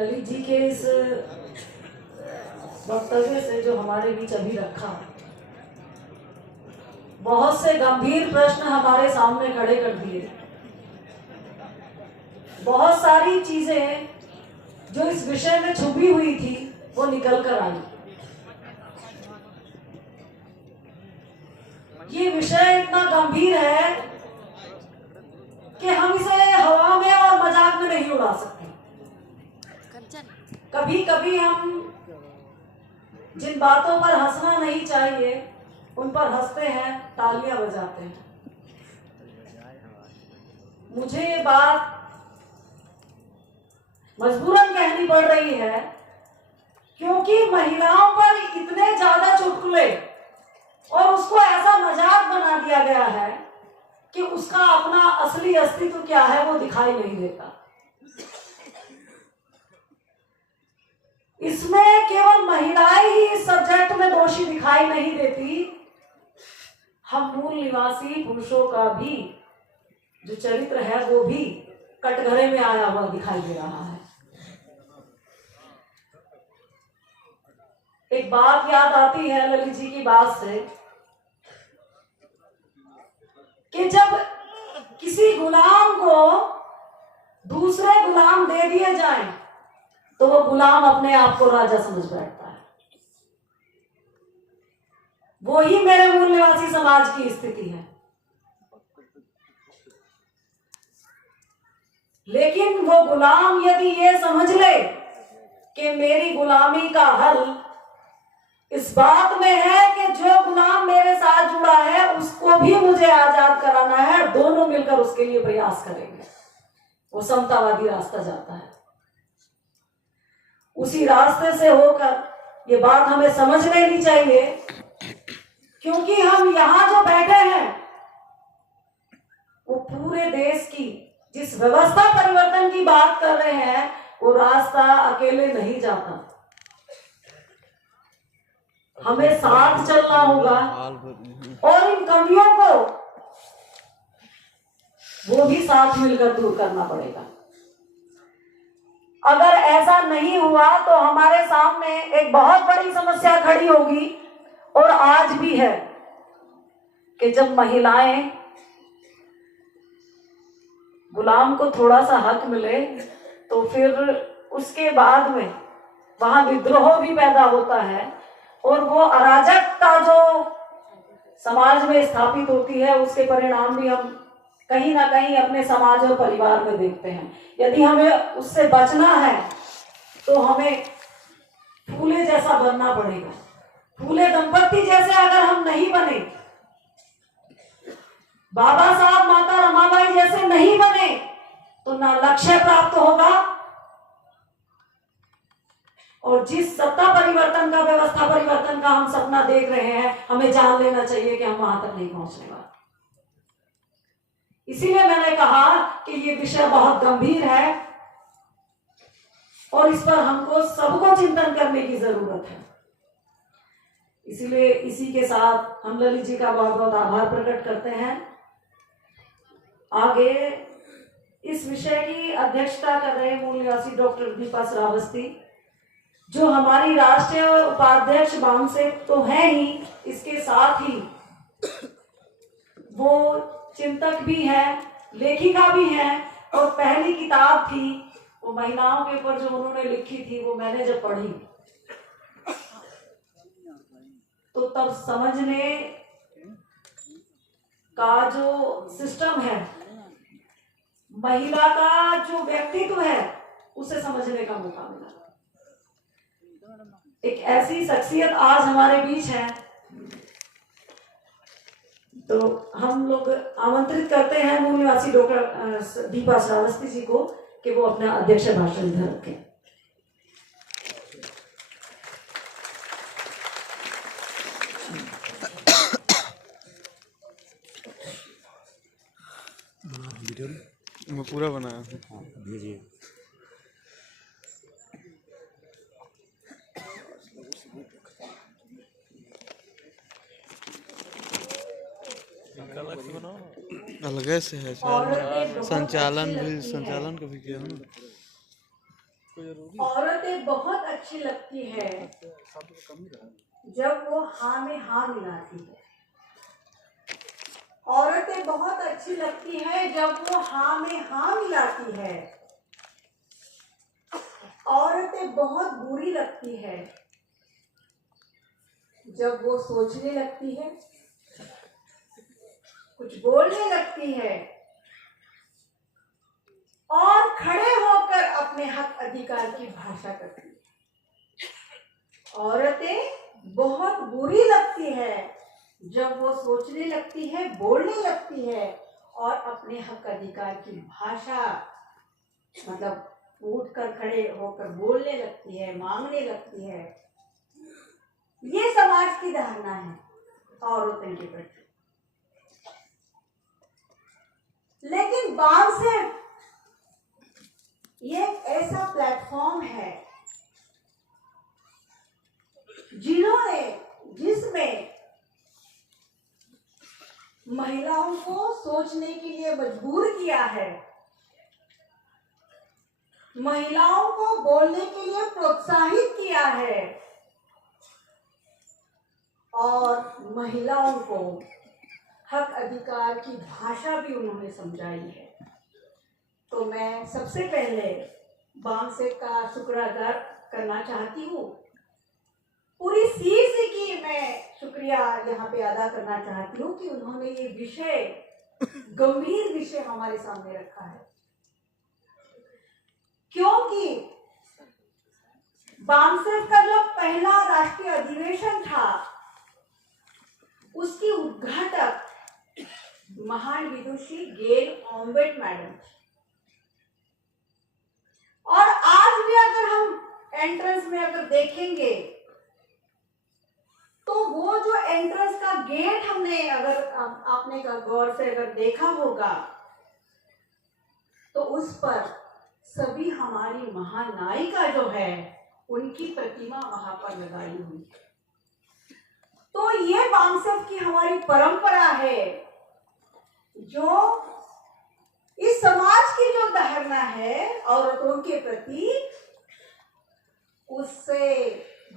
ललित जी के इस वक्तव्य से जो हमारे बीच अभी रखा, बहुत से गंभीर प्रश्न हमारे सामने खड़े कर दिए। बहुत सारी चीजें जो इस विषय में छुपी हुई थी वो निकल कर आई। ये विषय इतना गंभीर है कि हम इसे हवा में और मजाक में नहीं उड़ा सकते। कभी कभी हम जिन बातों पर हंसना नहीं चाहिए उन पर हंसते हैं, तालियां बजाते हैं। मुझे ये बात मजबूरन कहनी पड़ रही है क्योंकि महिलाओं पर इतने ज्यादा चुटकुले और उसको ऐसा मजाक बना दिया गया है कि उसका अपना असली अस्तित्व क्या है वो दिखाई नहीं देता। इसमें केवल महिलाएं ही इस सब्जेक्ट में दोषी दिखाई नहीं देती, हम मूल निवासी पुरुषों का भी जो चरित्र है वो भी कटघरे में आया हुआ दिखाई दे रहा है। एक बात याद आती है ललित जी की बात से कि जब किसी गुलाम को दूसरे गुलाम दे दिए जाएं तो वो गुलाम अपने आप को राजा समझ बैठता है। वो ही मेरे मूल निवासी समाज की स्थिति है। लेकिन वो गुलाम यदि ये समझ ले कि मेरी गुलामी का हल इस बात में है कि जो गुलाम मेरे साथ जुड़ा है उसको भी मुझे आजाद कराना है, दोनों मिलकर उसके लिए प्रयास करेंगे, वो समतावादी रास्ता जाता है। उसी रास्ते से होकर ये बात हमें समझ लेनी चाहिए, क्योंकि हम यहां जो बैठे हैं वो पूरे देश की जिस व्यवस्था परिवर्तन की बात कर रहे हैं वो रास्ता अकेले नहीं जाता। हमें साथ चलना होगा और इन कमियों को वो भी साथ मिलकर दूर करना पड़ेगा। अगर ऐसा नहीं हुआ तो हमारे सामने एक बहुत बड़ी समस्या खड़ी होगी और आज भी है कि जब महिलाएं गुलाम को थोड़ा सा हक मिले तो फिर उसके बाद में वहां विद्रोह भी पैदा होता है और वो अराजकता जो समाज में स्थापित होती है उसके परिणाम भी हम कहीं ना कहीं अपने समाज और परिवार में देखते हैं। यदि हमें उससे बचना है तो हमें फूले जैसा बनना पड़ेगा। फूले दंपत्ति जैसे अगर हम नहीं बने, बाबा साहब माता रमाबाई जैसे नहीं बने तो ना लक्ष्य प्राप्त होगा और जिस सत्ता परिवर्तन का, व्यवस्था परिवर्तन का हम सपना देख रहे हैं, हमें जान लेना चाहिए कि हम वहां तक नहीं पहुंचने वाले। इसीलिए मैंने कहा कि ये विषय बहुत गंभीर है और इस पर हमको सबको चिंतन करने की जरूरत है। इसीलिए इसी के साथ हम ललित जी का बहुत बहुत आभार प्रकट करते हैं। आगे इस विषय की अध्यक्षता कर रहे मूल निवासी डॉक्टर दीपा श्रावस्ती, जो हमारी राष्ट्रीय उपाध्यक्ष बाम से तो है ही, इसके साथ ही वो चिंतक भी है, लेखिका भी है और पहली किताब थी वो महिलाओं के ऊपर जो उन्होंने लिखी थी वो मैंने जब पढ़ी तो तब समझने का जो सिस्टम है, महिला का जो व्यक्तित्व है उसे समझने का मौका मिला। एक ऐसी शख्सियत आज हमारे बीच है तो हम लोग आमंत्रित करते हैं मूल निवासी डॉक्टर दीपा श्रावस्ती जी को कि वो अपना अध्यक्ष भाषण इधर रखें। मैं पूरा बनाया हूँ। भेजिए। अलग से है, संचालन भी, संचालन का भी किया ना। औरतें बहुत अच्छी लगती है जब वो हाँ में हाँ मिलाती है। औरतें बहुत अच्छी लगती है जब वो हाँ में हाँ मिलाती है। औरतें बहुत बुरी लगती है जब वो सोचने लगती है, कुछ बोलने लगती है और खड़े होकर अपने हक अधिकार की भाषा करती है। औरतें बहुत बुरी लगती है जब वो सोचने लगती है, बोलने लगती है और अपने हक अधिकार की भाषा मतलब उठकर खड़े होकर बोलने लगती है, मांगने लगती है। ये समाज की धारणा है औरतों के प्रति। लेकिन बामसेफ ये एक ऐसा प्लेटफॉर्म है जिसमें महिलाओं को सोचने के लिए मजबूर किया है, महिलाओं को बोलने के लिए प्रोत्साहित किया है और महिलाओं को हक अधिकार की भाषा भी उन्होंने समझाई है। तो मैं सबसे पहले बामसेफ का शुक्र अदा करना चाहती हूँ। पूरी सीसी की मैं शुक्रिया यहाँ पे अदा करना चाहती हूँ कि उन्होंने ये विषय, गंभीर विषय हमारे सामने रखा है। क्योंकि बामसेफ का जो पहला राष्ट्रीय अधिवेशन था उसकी उद्घाटक महान विदुषी गेल ऑम्वेट मैडम थी। और आज भी अगर हम एंट्रेंस में अगर देखेंगे तो वो जो एंट्रेंस का गेट हमने अगर आपने गौर से अगर देखा होगा तो उस पर सभी हमारी महानायिका जो है उनकी प्रतिमा वहां पर लगाई हुई है। तो ये बामसेफ की हमारी परंपरा है जो इस समाज की जो धारणा है औरतों के प्रति, उससे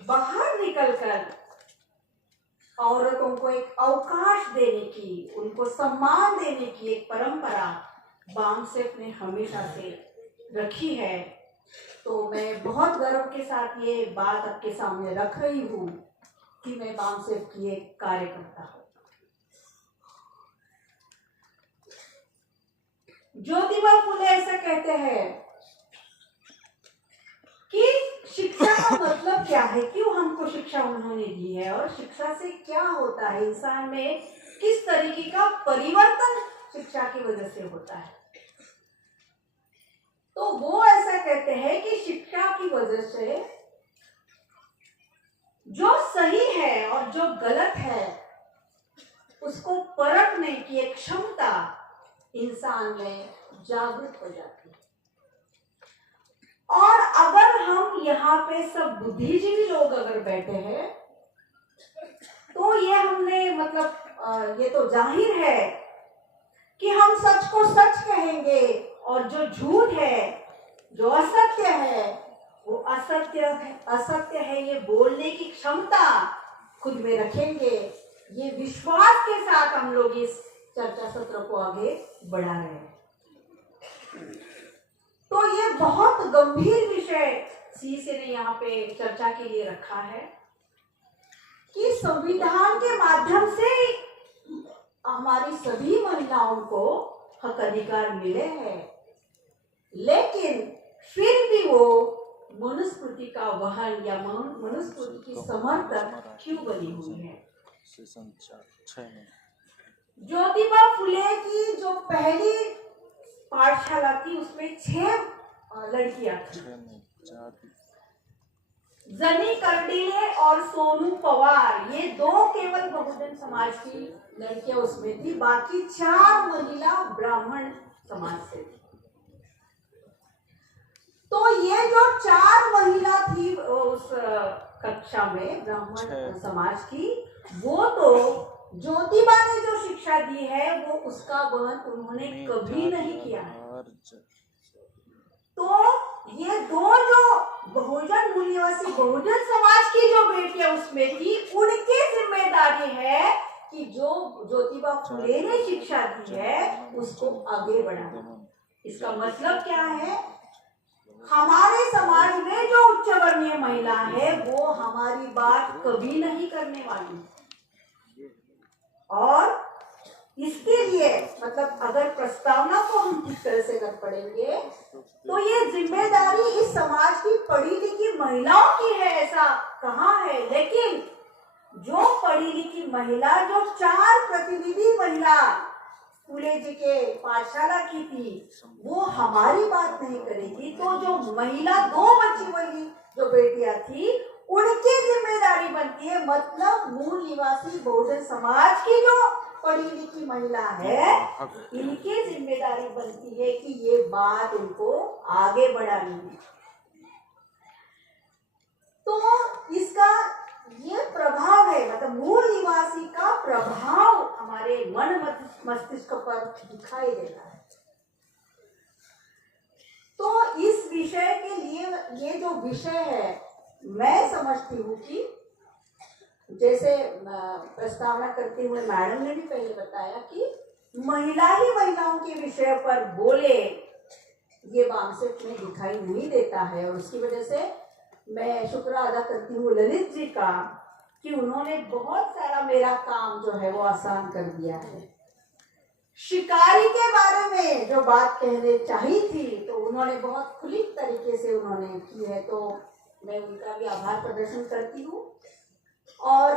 बाहर निकलकर औरतों को एक अवकाश देने की, उनको सम्मान देने की एक परंपरा बामसेफ ने हमेशा से रखी है। तो मैं बहुत गर्व के साथ ये बात आपके सामने रख रही हूँ कि मैं बामसेफ की एक कार्यकर्ता हूँ। ज्योतिबा फुले ऐसा कहते हैं कि शिक्षा का मतलब क्या है, क्यों हमको शिक्षा उन्होंने दी है और शिक्षा से क्या होता है, इंसान में किस तरीके का परिवर्तन शिक्षा की वजह से होता है। तो वो ऐसा कहते हैं कि शिक्षा की वजह से जो सही है और जो गलत है उसको परखने की एक क्षमता इंसान में जागृत हो जाती है। और अगर हम यहाँ पे सब बुद्धिजीवी लोग अगर बैठे हैं तो ये हमने मतलब ये तो जाहिर है कि हम सच को सच कहेंगे और जो झूठ है, जो असत्य है, वो असत्य है ये बोलने की क्षमता खुद में रखेंगे। ये विश्वास के साथ हम लोग इस चर्चा सत्र को आगे बढ़ा रहे हैं। तो ये बहुत गंभीर विषय सीसे ने यहाँ पे चर्चा के लिए रखा है कि संविधान के माध्यम से हमारी सभी महिलाओं को हक अधिकार मिले हैं, लेकिन फिर भी वो मनुस्मृति का वहन या मनुस्मृति की समर्थक क्यों बनी हुई है। ज्योतिबा फुले की जो पहली पाठशाला थी उसमें 6 लड़कियां थी। जनी कर्डिले और सोनू पवार, ये 2 केवल बहुजन समाज की लड़कियां उसमें थी, बाकी 4 महिला ब्राह्मण समाज से थी। तो ये जो 4 महिला थी उस कक्षा में ब्राह्मण समाज की, वो तो ज्योतिबा ने जो शिक्षा दी है वो उसका वहन उन्होंने कभी नहीं किया है। तो ये दो जो बहुजन मूल निवासी बहुजन समाज की जो बेटियां उसमें थी, उनकी जिम्मेदारी है कि जो ज्योतिबा फुले ने शिक्षा दी है उसको आगे बढ़ाना। इसका मतलब क्या है? हमारे समाज में जो उच्च वर्णीय महिला है वो हमारी बात कभी नहीं करने वाली। और इसके लिए मतलब अगर प्रस्तावना को हम ठीक तरह से कर पढ़ेंगे तो ये जिम्मेदारी इस समाज की पढ़ी लिखी महिलाओं की है, ऐसा कहा है। लेकिन जो पढ़ी लिखी महिला, जो 4 प्रतिनिधि महिला फुले जी के पाठशाला की थी, वो हमारी बात नहीं करेगी, तो जो महिला 2 बची हुई जो बेटियां थी उनकी जिम्मेदारी बनती है। मतलब मूल निवासी बहुजन समाज की जो पढ़ी लिखी महिला है, इनकी जिम्मेदारी बनती है कि ये बात उनको आगे बढ़ानी है। तो इसका ये प्रभाव है, मतलब मूल निवासी का प्रभाव हमारे मन मस्तिष्क पर दिखाई देता है। तो इस विषय के लिए ये जो विषय है, मैं समझती हूँ कि जैसे प्रस्तावना करते हुए मैडम ने भी पहले बताया कि महिला ही महिलाओं के विषय पर बोले, ये बामसेट में दिखाई नहीं देता है। और उसकी वजह से मैं शुक्र अदा करती हूँ ललित जी का कि उन्होंने बहुत सारा मेरा काम जो है वो आसान कर दिया है। शिकारी के बारे में जो बात कहने चाहिए थी तो उन्होंने बहुत खुली तरीके से उन्होंने की है, तो मैं उनका भी आभार प्रदर्शन करती हूँ। और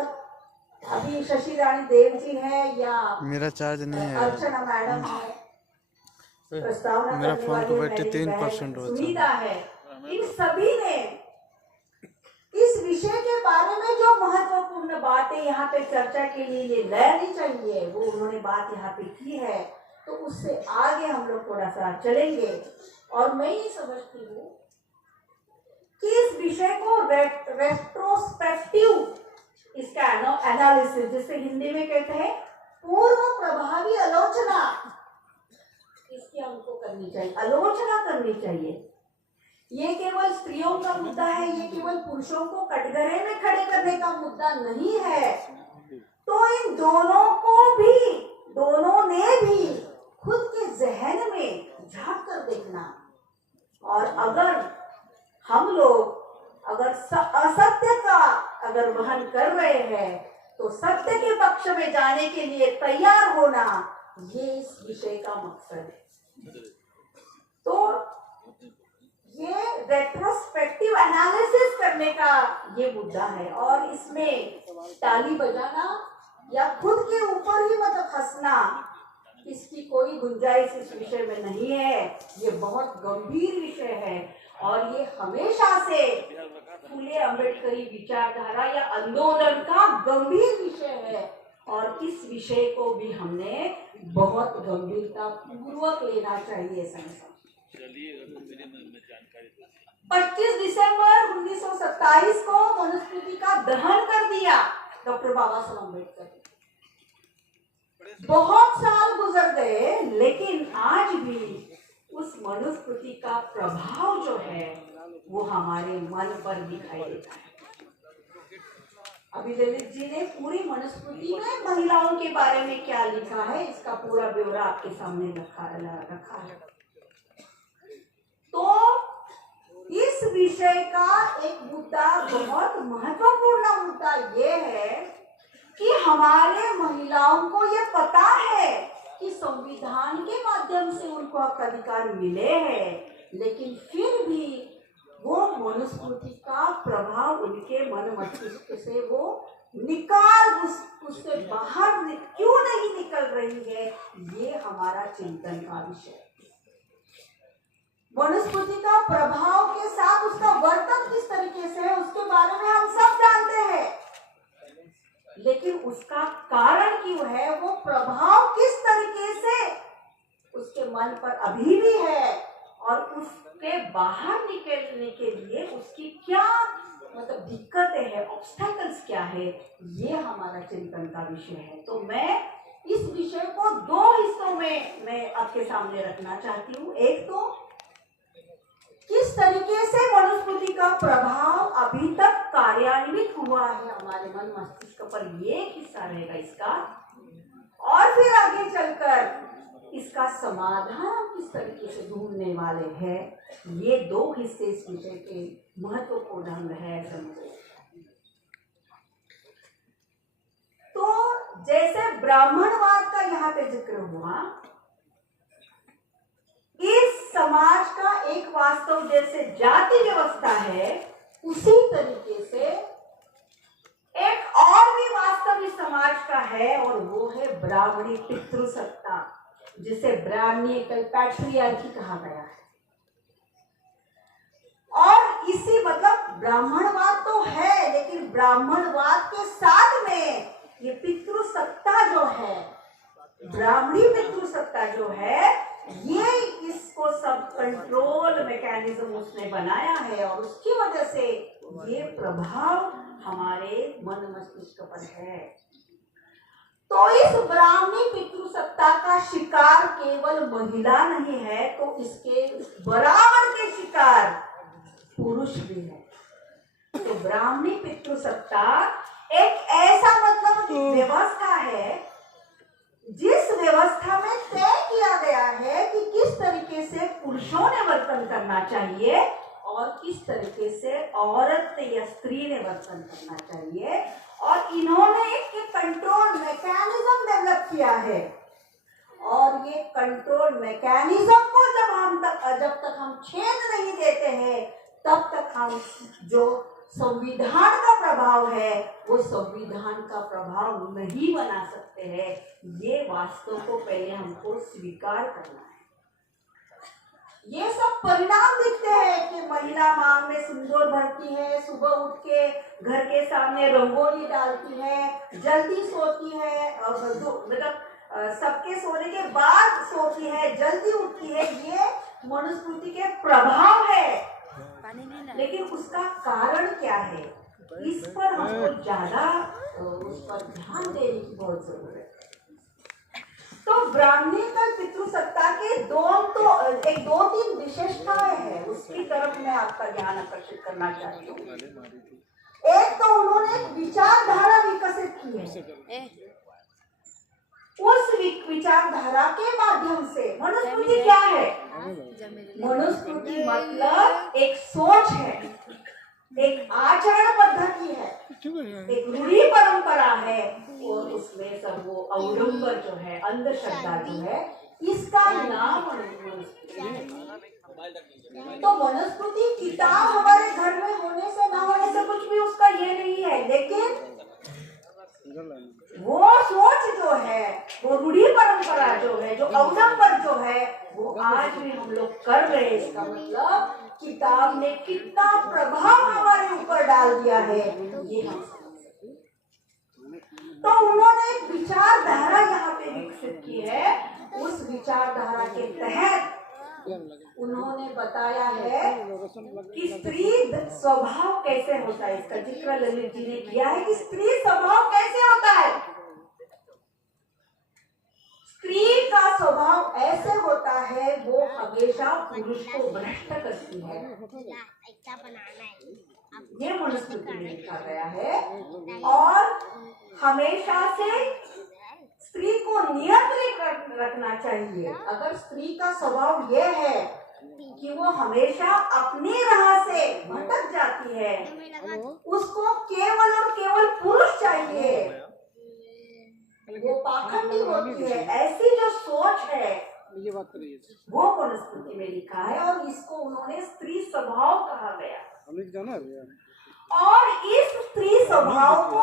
अभी शशि रानी देव जी है या मेरा चार्ज नहीं है, अर्चना मैडम है, प्रस्तावना मेरा करने फोन को वाली बैटरी 3% हो सुनीता है, इन सभी ने इस विषय के बारे में जो महत्वपूर्ण बातें यहाँ पे चर्चा के लिए लेनी चाहिए वो उन्होंने बात यहाँ पे की है। तो उससे आगे हम लोग थोड़ा सा चलेंगे। और मैं ये समझती हूँ कि इस विषय को रेट्रोस्पेक्टिव इसका एनालिसिस, जिसे हिंदी में कहते हैं पूर्व प्रभावी आलोचना, इसकी हमको करनी चाहिए, आलोचना करनी चाहिए। ये केवल स्त्रियों का मुद्दा है, ये केवल पुरुषों को कटघरे में खड़े करने का मुद्दा नहीं है। तो इन दोनों ने भी खुद के जहन में झांक कर देखना। और अगर हम लोग असत्य का अगर वहन कर रहे हैं तो सत्य के पक्ष में जाने के लिए तैयार होना, ये इस विषय का मकसद है। तो ये रेट्रोस्पेक्टिव एनालिसिस करने का ये मुद्दा है। और इसमें ताली बजाना या खुद के ऊपर ही मतलब हंसना, इसकी कोई गुंजाइश इस विषय में नहीं है। ये बहुत गंभीर विषय है और ये हमेशा से फुले अम्बेडकरी विचारधारा या आंदोलन का गंभीर विषय है। और इस विषय को भी हमने बहुत गंभीरता पूर्वक लेना चाहिए। संसार 25 दिसंबर 1927 को मनुस्मृति का दहन कर दिया डॉक्टर बाबा साहब अम्बेडकर। बहुत साल गुजर गए लेकिन आज भी उस मनुस्मृति का प्रभाव जो है वो हमारे मन पर दिखाई देता है। अभी ललित जी ने पूरी मनुस्मृति में महिलाओं के बारे में क्या लिखा है इसका पूरा ब्यौरा आपके सामने रखा है। तो इस विषय का एक मुद्दा, बहुत महत्वपूर्ण मुद्दा ये है कि हमारे महिलाओं को ये पता है कि संविधान के माध्यम से उनको हक अधिकार मिले हैं, लेकिन फिर भी वो मनुस्मृति का प्रभाव उनके मन मस्तिष्क से वो उससे बाहर क्यों नहीं निकल रही है, ये हमारा चिंतन का विषय है। मनुस्मृति का प्रभाव के साथ उसका वर्तन किस तरीके से है उसके बारे में हम सब जानते हैं, लेकिन उसका कारण क्यों है, वो प्रभाव किस तरीके से उसके मन पर अभी भी है और उसके बाहर निकलने के लिए उसकी क्या मतलब दिक्कतें हैं, ऑब्स्टेकल्स क्या है, ये हमारा चिंतन का विषय है। तो मैं इस विषय को 2 हिस्सों में मैं आपके सामने रखना चाहती हूँ। एक तो किस तरीके प्रभाव अभी तक कार्यान्वित हुआ है हमारे मन मस्तिष्क पर, ये एक हिस्सा रहेगा इसका। और फिर आगे चलकर इसका समाधान हम किस तरीके से ढूंढने वाले हैं, ये दो हिस्से इस विषय के महत्वपूर्ण अंग है समझो। तो जैसे ब्राह्मणवाद का यहाँ पे जिक्र हुआ, इस समाज का एक वास्तव जैसे जाति व्यवस्था है, उसी तरीके से एक और भी वास्तव इस समाज का है, और वो है ब्राह्मणी पितृसत्ता, जिसे ब्राह्मणिकल पैट्रियार्की कहा गया है। और इसी मतलब ब्राह्मणवाद तो है, लेकिन ब्राह्मणवाद के साथ में ये पितृसत्ता जो है, ब्राह्मणी पितृसत्ता जो है, ये इसको सब कंट्रोल मैकेनिज्म उसने बनाया है, और उसकी वजह से ये प्रभाव हमारे मन मस्तिष्क पर है। तो इस ब्राह्मणी पितृसत्ता का शिकार केवल महिला नहीं है, तो इसके बराबर के शिकार पुरुष भी है। तो ब्राह्मणी पितृसत्ता एक ऐसा मतलब व्यवस्था है जिस व्यवस्था में तय किया गया है कि किस तरीके से पुरुषों ने वर्तन करना चाहिए और किस तरीके से औरत या स्त्री ने वर्तन करना चाहिए, और इन्होंने एक कंट्रोल मैकेनिज्म डेवलप किया है। और ये कंट्रोल मैकेनिज्म को जब तक हम छेद नहीं देते हैं, तब तक हम जो संविधान का प्रभाव है वो संविधान का प्रभाव नहीं बना सकते हैं। ये वास्तव को पहले हमको स्वीकार करना है। ये सब परिणाम दिखते हैं कि महिला मांग में सिंदूर भरती है, सुबह उठ के घर के सामने रंगोली डालती है, जल्दी सोती है, मतलब सबके सोने के बाद सोती है, जल्दी उठती है, ये मनुस्मृति के प्रभाव है। लेकिन उसका कारण क्या है, इस पर हमको ज्यादा उस पर ध्यान देने की बहुत जरूरत है। तो ब्राह्मणिकल पितृसत्ता के दो तीन विशेषताएं हैं, उसकी तरफ मैं आपका ध्यान आकर्षित करना चाहती हूँ। एक तो उन्होंने एक विचारधारा विकसित की है, उस विचारधारा के माध्यम से मनुस्मृति क्या है, मनुस्मृति मतलब एक सोच है, एक आचरण पद्धति है, एक रूढ़ी परंपरा है, और उसमें सब वो अवडंबर जो है, अंधश्रद्धा जो है, इसका नाम मनुस्मृति है। तो मनुस्मृति किताब हमारे घर में होने से ना होने से कुछ भी उसका ये नहीं है, लेकिन वो सोच जो है, वो रूढ़ी परंपरा जो है, जो अवडंबर जो है, वो आज भी हम लोग कर रहे हैं। इसका मतलब किताब ने कितना प्रभाव हमारे ऊपर डाल दिया है, ये हम समझ सकते हैं। तो उन्होंने एक विचारधारा यहाँ पे विकसित की है। उस विचारधारा के तहत उन्होंने बताया है कि स्त्री स्वभाव कैसे होता है। इसका जिक्र ललित जी ने किया है कि स्त्री स्वभाव कैसे होता है। स्त्री का स्वभाव ऐसे होता है, वो हमेशा पुरुष को भ्रष्ट करती है। ये मनुस्मृति में लिखा गया है, और हमेशा से स्त्री को नियंत्रित रखना चाहिए। अगर स्त्री का स्वभाव ये है कि वो हमेशा अपनी राह से भटक जाती है, उसको केवल और केवल पुरुष चाहिए, वो पाखंडी होती है, ऐसी जो सोच है वो मनुस्मृति में लिखा है, और इसको उन्होंने स्त्री स्वभाव कहा गया। और इस स्त्री स्वभाव को